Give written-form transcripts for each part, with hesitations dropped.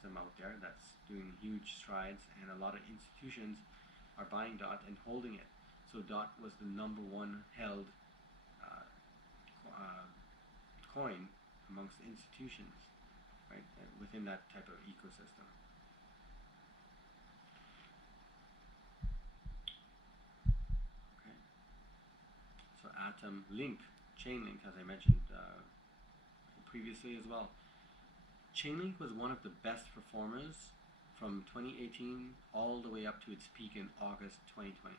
ecosystem out there that's doing huge strides, and a lot of institutions are buying DOT and holding it. So DOT was the #1 held uh, coin amongst institutions, right, within that type of ecosystem. Okay. So Atom, Link, Chainlink, as I mentioned previously as well. Chainlink was one of the best performers from 2018 all the way up to its peak in August 2020.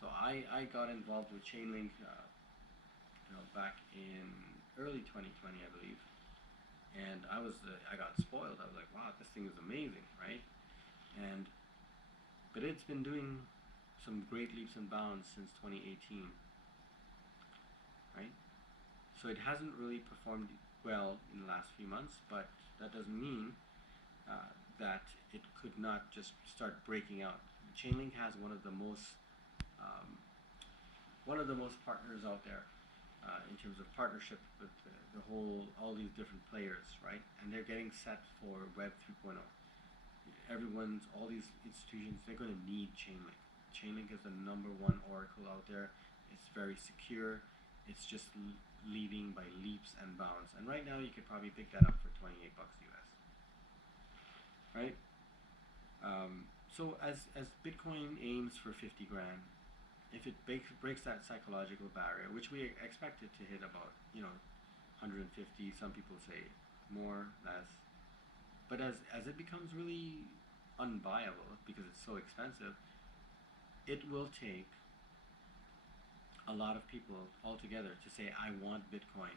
So I got involved with Chainlink back in early 2020, I believe, and I got spoiled. I was like, wow, this thing is amazing, right? But it's been doing some great leaps and bounds since 2018, right? So it hasn't really performed well in the last few months, but that doesn't mean that it could not just start breaking out. Chainlink has one of the most partners out there in terms of partnership with all these different players, right? And they're getting set for Web 3.0. All these institutions, they're going to need Chainlink. Chainlink is the #1 oracle out there. It's very secure. It's just leading by leaps and bounds. And right now, you could probably pick that up for $28 US, right? So as Bitcoin aims for 50 grand, if it breaks that psychological barrier, which we expect it to hit about 150, some people say more, less, but as it becomes really unviable because it's so expensive, it will take a lot of people all together to say, I want Bitcoin,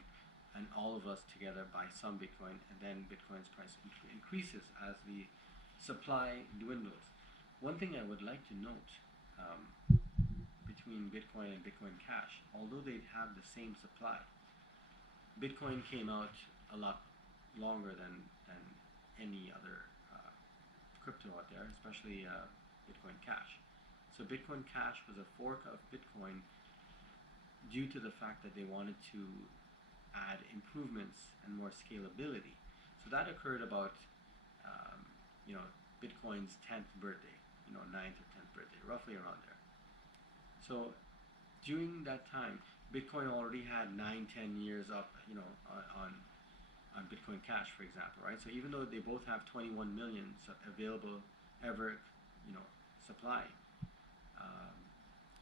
and all of us together buy some Bitcoin, and then Bitcoin's price increases as the supply dwindles. One thing I would like to note between Bitcoin and Bitcoin Cash, although they have the same supply, Bitcoin came out a lot longer than any other crypto out there, especially Bitcoin Cash. So Bitcoin Cash was a fork of Bitcoin due to the fact that they wanted to add improvements and more scalability. So that occurred about Bitcoin's 10th birthday, 9th or 10th birthday, roughly around there. So during that time, Bitcoin already had 9-10 years up, on Bitcoin Cash, for example, right? So even though they both have 21 million available ever, supply,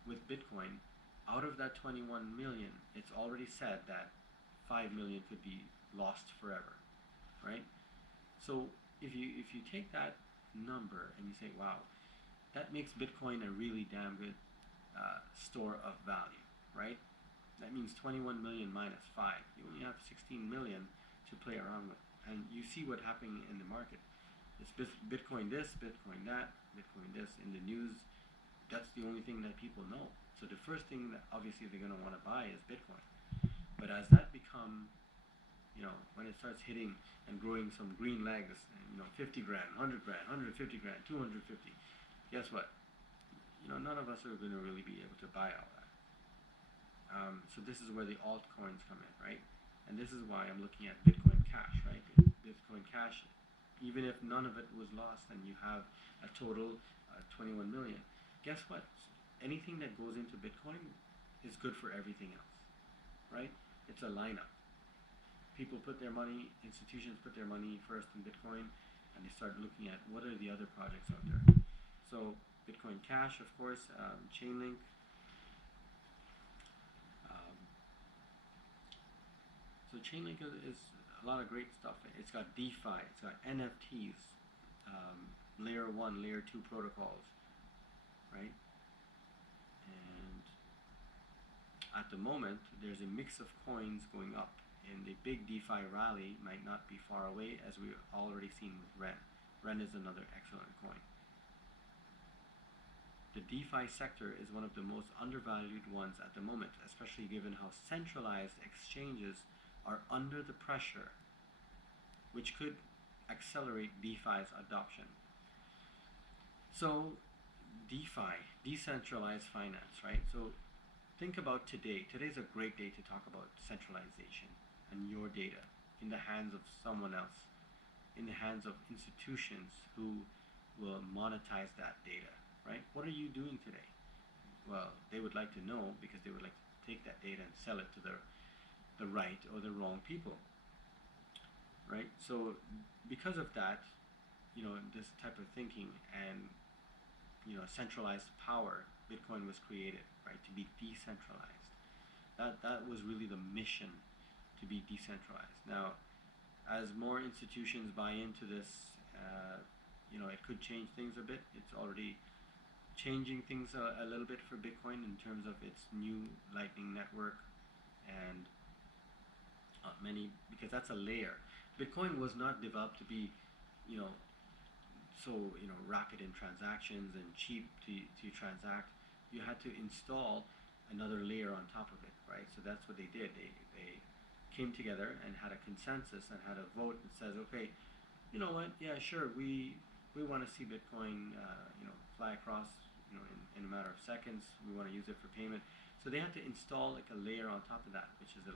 with Bitcoin, out of that 21 million, it's already said that 5 million could be lost forever, right? So if you take that number and you say, wow, that makes Bitcoin a really damn good store of value, right? That means 21 million minus 5. You only have 16 million to play around with. And you see what happening in the market. It's Bitcoin this, Bitcoin that, Bitcoin this. In the news, that's the only thing that people know. So the first thing that obviously they're going to want to buy is Bitcoin. But as that becomes, when it starts hitting and growing some green legs, 50 grand, 100 grand, 150 grand, 250, guess what? None of us are going to really be able to buy all that. So this is where the altcoins come in, right? And this is why I'm looking at Bitcoin Cash, right? Bitcoin Cash, even if none of it was lost and you have a total 21 million, guess what? Anything that goes into Bitcoin is good for everything else, right? It's a lineup. People put their money, institutions put their money first in Bitcoin, and they start looking at what are the other projects out there. So Bitcoin Cash, of course, Chainlink. So Chainlink is a lot of great stuff. It's got DeFi, it's got NFTs, layer 1, layer 2 protocols, right? And at the moment, there's a mix of coins going up, and the big DeFi rally might not be far away, as we've already seen with Ren. Ren is another excellent coin. The DeFi sector is one of the most undervalued ones at the moment, especially given how centralized exchanges are under the pressure, which could accelerate DeFi's adoption. So DeFi, decentralized finance, right? So think about today. Today's a great day to talk about centralization and your data in the hands of someone else. in the hands of institutions who will monetize that data, right? What are you doing today? Well, they would like to know because they would like to take that data and sell it to the right or the wrong people, right? So because of that, this type of thinking and centralized power, Bitcoin was created, right, to be decentralized. That was really the mission, to be decentralized. Now, as more institutions buy into this, it could change things a bit. It's already changing things a little bit for Bitcoin in terms of its new Lightning Network and because that's a layer. Bitcoin was not developed to be, you know, so rapid in transactions and cheap to transact. You had to install another layer on top of it, right? So that's what they did. They came together and had a consensus and had a vote that says, okay, you know what? Yeah, sure. We want to see Bitcoin, fly across, in a matter of seconds. We want to use it for payment. So they had to install like a layer on top of that, which is a